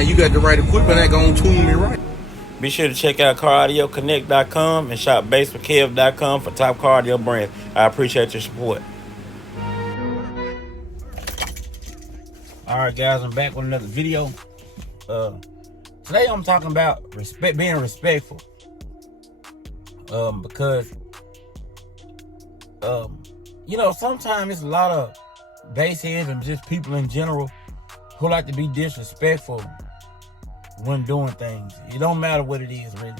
You got the right equipment that gonna tune me right. Be sure to check out CarAudioConnect.com and shop BASSWITHKEV.com for top car audio brands. I appreciate your support. Alright guys, I'm back with another video. Today I'm talking about being respectful. Because you know, sometimes it's a lot of bassheads and just people in general who like to be disrespectful when doing things. It don't matter what it is, really.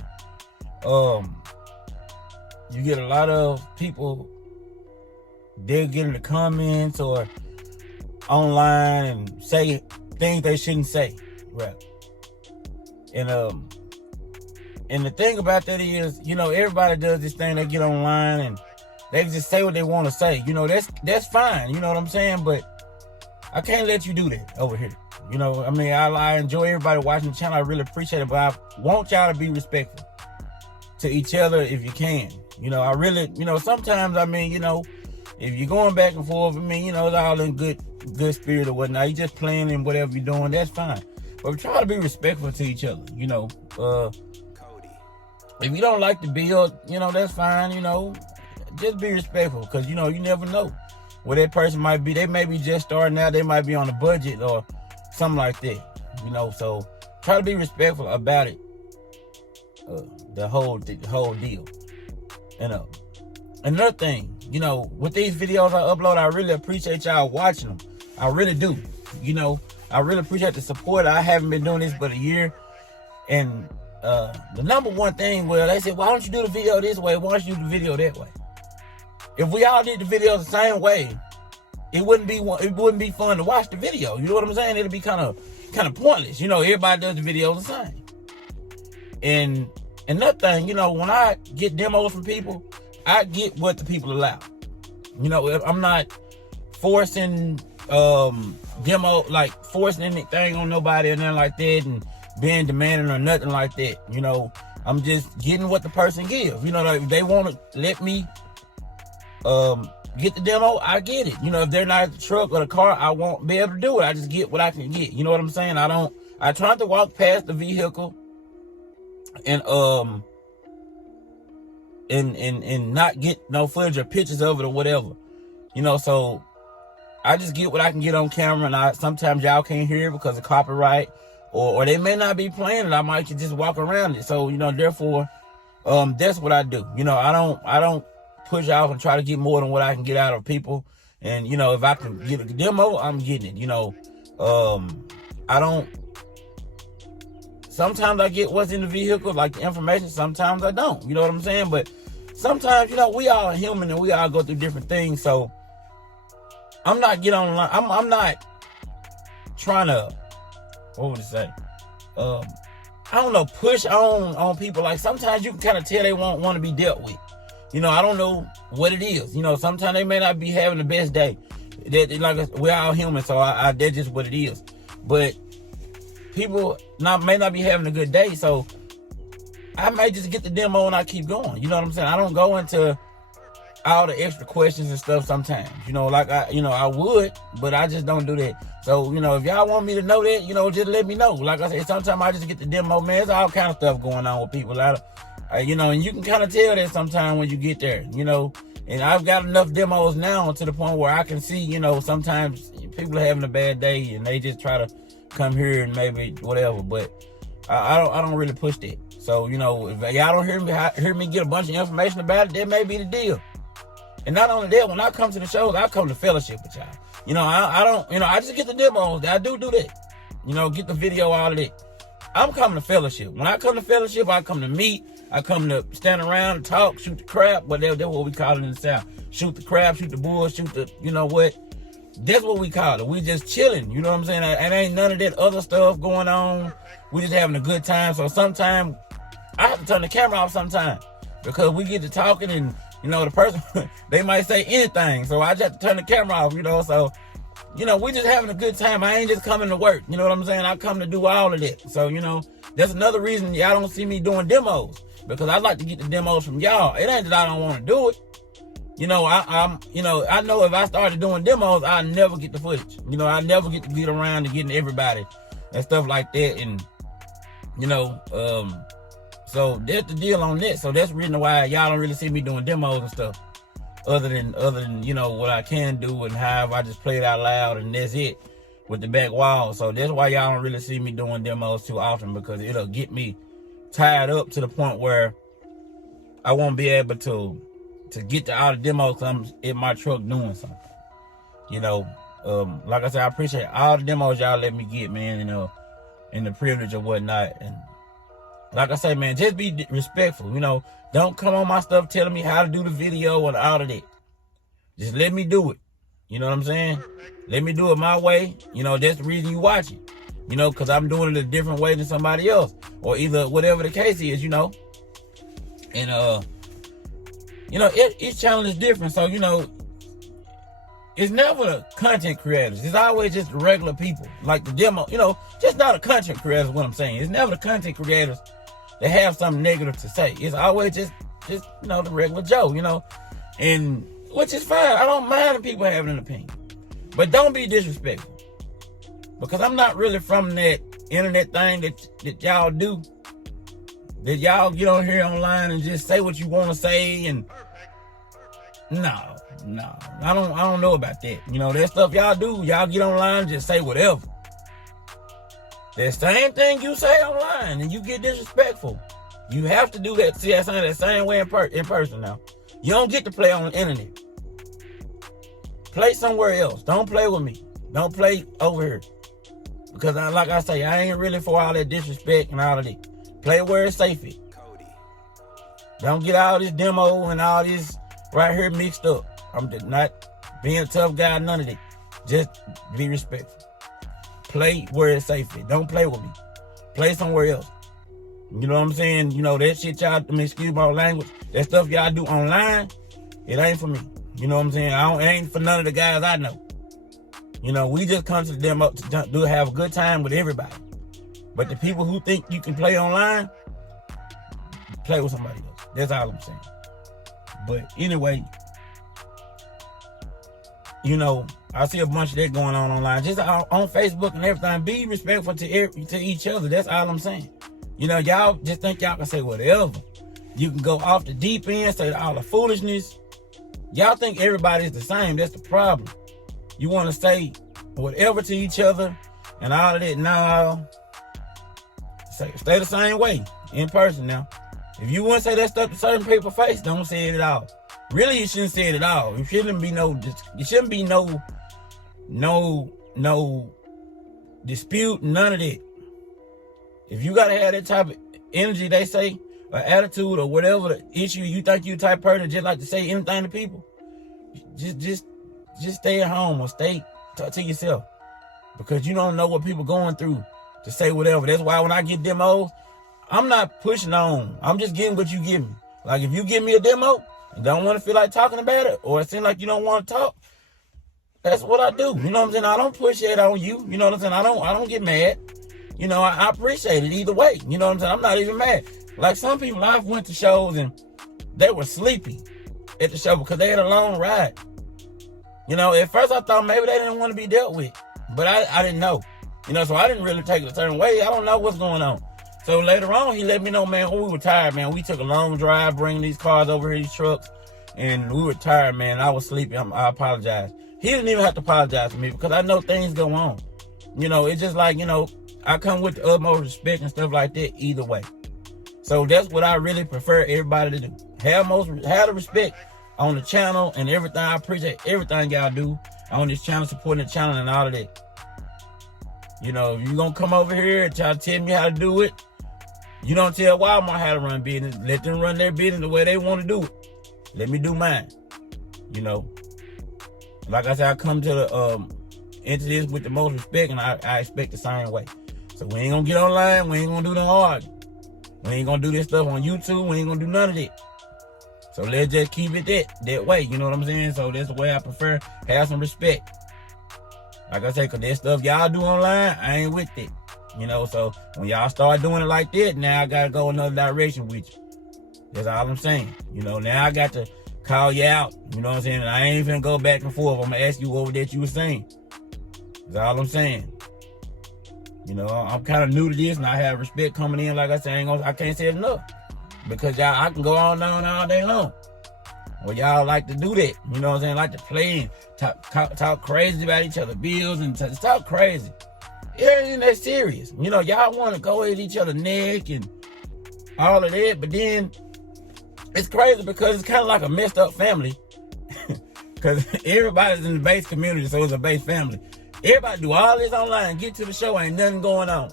You get a lot of people, they'll get in the comments or online and say things they shouldn't say, right? And the thing about that is, you know, everybody does this thing. They get online and they just say what they want to say. You know, that's fine. You know what I'm saying? But I can't let you do that over here. You know, I mean, I enjoy everybody watching the channel. I really appreciate it, but I want y'all to be respectful to each other if you can. You know, I really, you know, sometimes, I mean, you know, if you're going back and forth, I mean, you know, it's all in good spirit or whatnot. You just playing and whatever you're doing, that's fine. But try to be respectful to each other, you know. If you don't like the build, you know, that's fine, you know. Just be respectful, because, you know, you never know where that person might be. They may be just starting out. They might be on a budget or something like that, you know. So try to be respectful about it, the whole deal. And another thing, you know, with these videos I upload, I really appreciate y'all watching them. I really do. You know, I really appreciate the support. I haven't been doing this but a year, and the number one thing, well, they said, why don't you do the video this way? Why don't you do the video that way? If we all did the videos the same way, it wouldn't be fun to watch the video. You know what I'm saying? It'd be kind of pointless. You know, everybody does the videos the same. And another thing, you know, when I get demos from people, I get what the people allow. You know, I'm not forcing forcing anything on nobody or nothing like that, and being demanding or nothing like that. You know, I'm just getting what the person gives. You know, like if they want to let me get the demo, I get it. You know, if they're not at the truck or the car, I won't be able to do it. I just get what I can get. You know what I'm saying? I try to walk past the vehicle and not get no footage or pictures of it or whatever. You know, so I just get what I can get on camera, and sometimes y'all can't hear it because of copyright, or they may not be playing it. I might just walk around it. So, you know, therefore, that's what I do. You know, I don't push off and try to get more than what I can get out of people. And, you know, if I can get a demo, I'm getting it. You know, sometimes I get what's in the vehicle, like the information. Sometimes I don't. You know what I'm saying? But sometimes, you know, we all human and we all go through different things. So I'm not getting online. I'm not trying to, what would it say? I don't know, push on people. Like sometimes you can kind of tell they want to be dealt with. You know, I don't know what it is. You know, sometimes they may not be having the best day. Like we're all human, so that's just what it is. But people may not be having a good day, so I may just get the demo and I keep going. You know what I'm saying? I don't go into all the extra questions and stuff sometimes. You know, like I would, but I just don't do that. So, you know, if y'all want me to know that, you know, just let me know. Like I said, sometimes I just get the demo, man. There's all kind of stuff going on with people. You know, and you can kind of tell that sometimes when you get there, you know. And I've got enough demos now to the point where I can see, you know, sometimes people are having a bad day and they just try to come here and maybe whatever. But I don't really push that. So, you know, if y'all don't hear me get a bunch of information about it, that may be the deal. And not only that, when I come to the shows, I come to fellowship with y'all. You know, I don't, you know, I just get the demos. I do that. You know, get the video, all of that. I'm coming to fellowship. When I come to fellowship, I come to meet. I come to stand around and talk, shoot the crap. But that's what we call it in the South. Shoot the crap, shoot the bull, shoot the, you know what? That's what we call it. We just chilling. You know what I'm saying? And ain't none of that other stuff going on. We just having a good time. So sometimes I have to turn the camera off sometimes because we get to talking and, you know, the person, they might say anything. So I just have to turn the camera off, you know. So, you know, we just having a good time. I ain't just coming to work. You know what I'm saying? I come to do all of that. So, you know, that's another reason y'all don't see me doing demos, because I like to get the demos from y'all. It ain't that I don't want to do it. You know, you know, I know if I started doing demos, I never get the footage. You know, I never get to get around to getting everybody and stuff like that. And you know, so that's the deal on that. So that's the reason why y'all don't really see me doing demos and stuff, other than you know what I can do and how I just play it out loud and that's it with the back wall. So that's why y'all don't really see me doing demos too often, because it'll get me tired up to the point where I won't be able to get to all the demos because I'm in my truck doing something. You know, like I said, I appreciate all the demos y'all let me get, man, you know, and the privilege or whatnot. And like I say, man, just be respectful. You know, don't come on my stuff telling me how to do the video and all of that. Just let me do it. You know what I'm saying? Let me do it my way. You know, that's the reason you watch it. You know, because I'm doing it a different way than somebody else. Or either whatever the case is, you know. And, you know, each channel is different. So, you know, it's never the content creators. It's always just the regular people. Like the demo, you know, just not the content creators is what I'm saying. It's never the content creators that have something negative to say. It's always just you know, the regular Joe, you know. And which is fine. I don't mind if people having an opinion. But don't be disrespectful. Because I'm not really from that internet thing that y'all do. That y'all get on here online and just say what you want to say. And no. I don't know about that. You know, that stuff y'all do, y'all get online and just say whatever. The same thing you say online and you get disrespectful. You have to do that. See, that's the same way in person now. You don't get to play on the internet. Play somewhere else. Don't play with me. Don't play over here. Because like I say, I ain't really for all that disrespect and all of that. Play where it's safe at. Don't get all this demo and all this right here mixed up. I'm just not being a tough guy, none of that. Just be respectful. Play where it's safe at. Don't play with me. Play somewhere else. You know what I'm saying? You know, that shit y'all, excuse my language, that stuff y'all do online, it ain't for me. You know what I'm saying? It ain't for none of the guys I know. You know, we just come to the demo to have a good time with everybody. But the people who think you can play online, play with somebody else. That's all I'm saying. But anyway, you know, I see a bunch of that going on online. Just on Facebook and everything. Be respectful to each other. That's all I'm saying. You know, y'all just think y'all can say whatever. You can go off the deep end, say all the foolishness. Y'all think everybody's the same. That's the problem. You want to say whatever to each other and all of that. No, stay the same way in person now. If you want to say that stuff to certain people's face, don't say it at all. Really, you shouldn't say it at all. It shouldn't be no dispute, none of that. If you gotta have that type of energy, they say, or attitude, or whatever the issue, you think you the type of person just like to say anything to people, just stay at home or stay to yourself, because you don't know what people going through to say whatever. That's why when I get demos, I'm not pushing on. I'm just getting what you give me. Like if you give me a demo and don't want to feel like talking about it, or it seems like you don't want to talk, that's what I do. You know what I'm saying? I don't push it on you. You know what I'm saying? I don't get mad. You know, I appreciate it either way. You know what I'm saying? I'm not even mad. Like some people, I've went to shows and they were sleepy at the show because they had a long ride. You know, at first I thought maybe they didn't want to be dealt with, but I didn't know. You know, so I didn't really take it a certain way. I don't know what's going on. So later on, he let me know, man, we were tired, man. We took a long drive bringing these cars over here, these trucks, and we were tired, man. I was sleepy. I apologize. He didn't even have to apologize to me because I know things go on. You know, it's just like, you know, I come with the utmost respect and stuff like that either way. So that's what I really prefer everybody to do. Have the respect on the channel and everything. I appreciate everything y'all do on this channel, supporting the channel and all of that. You know, if you're going to come over here and try to tell me how to do it, you don't tell Walmart how to run business. Let them run their business the way they want to do it. Let me do mine. You know, like I said, I come to the into this with the most respect, and I expect the same way. So we ain't gonna get online. We ain't gonna do no hard. We ain't gonna do this stuff on YouTube. We ain't gonna do none of that. So let's just keep it that way. You know what I'm saying? So that's the way I prefer. Have some respect. Like I say, because that stuff y'all do online, I ain't with it. You know, so when y'all start doing it like that, now I gotta go another direction with you. That's all I'm saying. You know, now I got to call you out. You know what I'm saying? And I ain't even go back and forth. I'm gonna ask you over that you were saying. That's all I'm saying. You know, I'm kind of new to this, and I have respect coming in. Like I said, I can't say it enough, because y'all, I can go on all day long. Well, y'all like to do that. You know what I'm saying? Like to play and talk crazy about each other's bills and talk crazy. It ain't that serious. You know, y'all want to go at each other's neck and all of that, but then it's crazy because it's kind of like a messed up family. Because everybody's in the bass community, so it's a bass family. Everybody do all this online, get to the show, ain't nothing going on.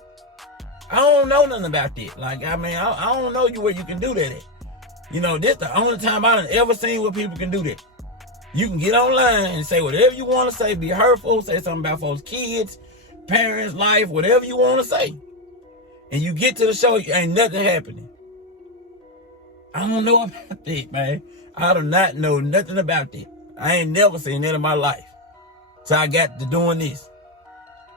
I don't know nothing about that. Like, I mean, I don't know where you can do that at. You know, this the only time I done ever seen where people can do that. You can get online and say whatever you want to say, be hurtful, say something about folks' kids, parents, life, whatever you want to say. And you get to the show, ain't nothing happening. I don't know about that, man. I do not know nothing about that. I ain't never seen that in my life. So I got to doing this.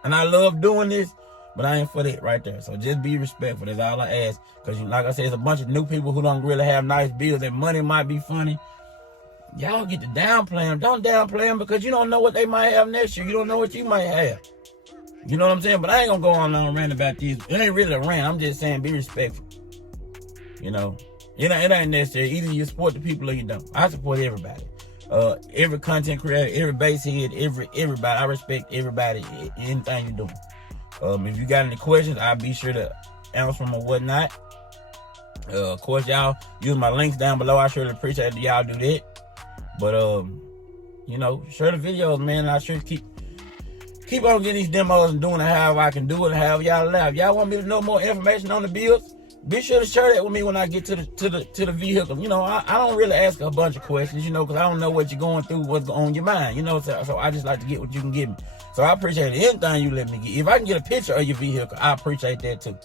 And I love doing this, but I ain't for that right there. So just be respectful. That's all I ask. Because like I said, there's a bunch of new people who don't really have nice bills. Their money might be funny. Y'all get to downplay them. Don't downplay them, because you don't know what they might have next year. You don't know what you might have. You know what I'm saying? But I ain't going to go on and rant about this. It ain't really a rant. I'm just saying be respectful. You know, it ain't necessary. Either you support the people or you don't. I support everybody. Every content creator, every bass head, everybody. I respect everybody, anything you're doing. If you got any questions, I'll be sure to answer them or whatnot. Of course, y'all use my links down below. I surely appreciate that y'all do that. But you know, share the videos, man. I sure keep on getting these demos and doing it however I can do it, however y'all allow. If y'all want me to know more information on the bills, be sure to share that with me when I get to the vehicle. You know, I don't really ask a bunch of questions, you know, because I don't know what you're going through, what's on your mind, you know. So I just like to get what you can give me. So I appreciate anything you let me get. If I can get a picture of your vehicle, I appreciate that too.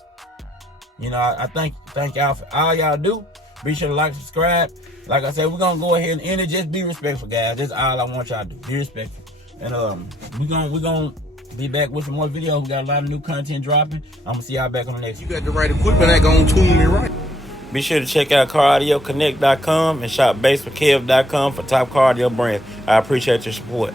You know, I thank y'all for all y'all do. Be sure to like, subscribe. Like I said, we're gonna go ahead and end it. Just be respectful, guys. That's all I want y'all to do. Be respectful. And we're gonna be back with some more videos. We got a lot of new content dropping. I'm gonna see y'all back on the next one. You got the right equipment, ain't gonna tune me right. Be sure to check out CarAudioConnect.com and shop BASSWITHKEV.com for top car audio brands. I appreciate your support.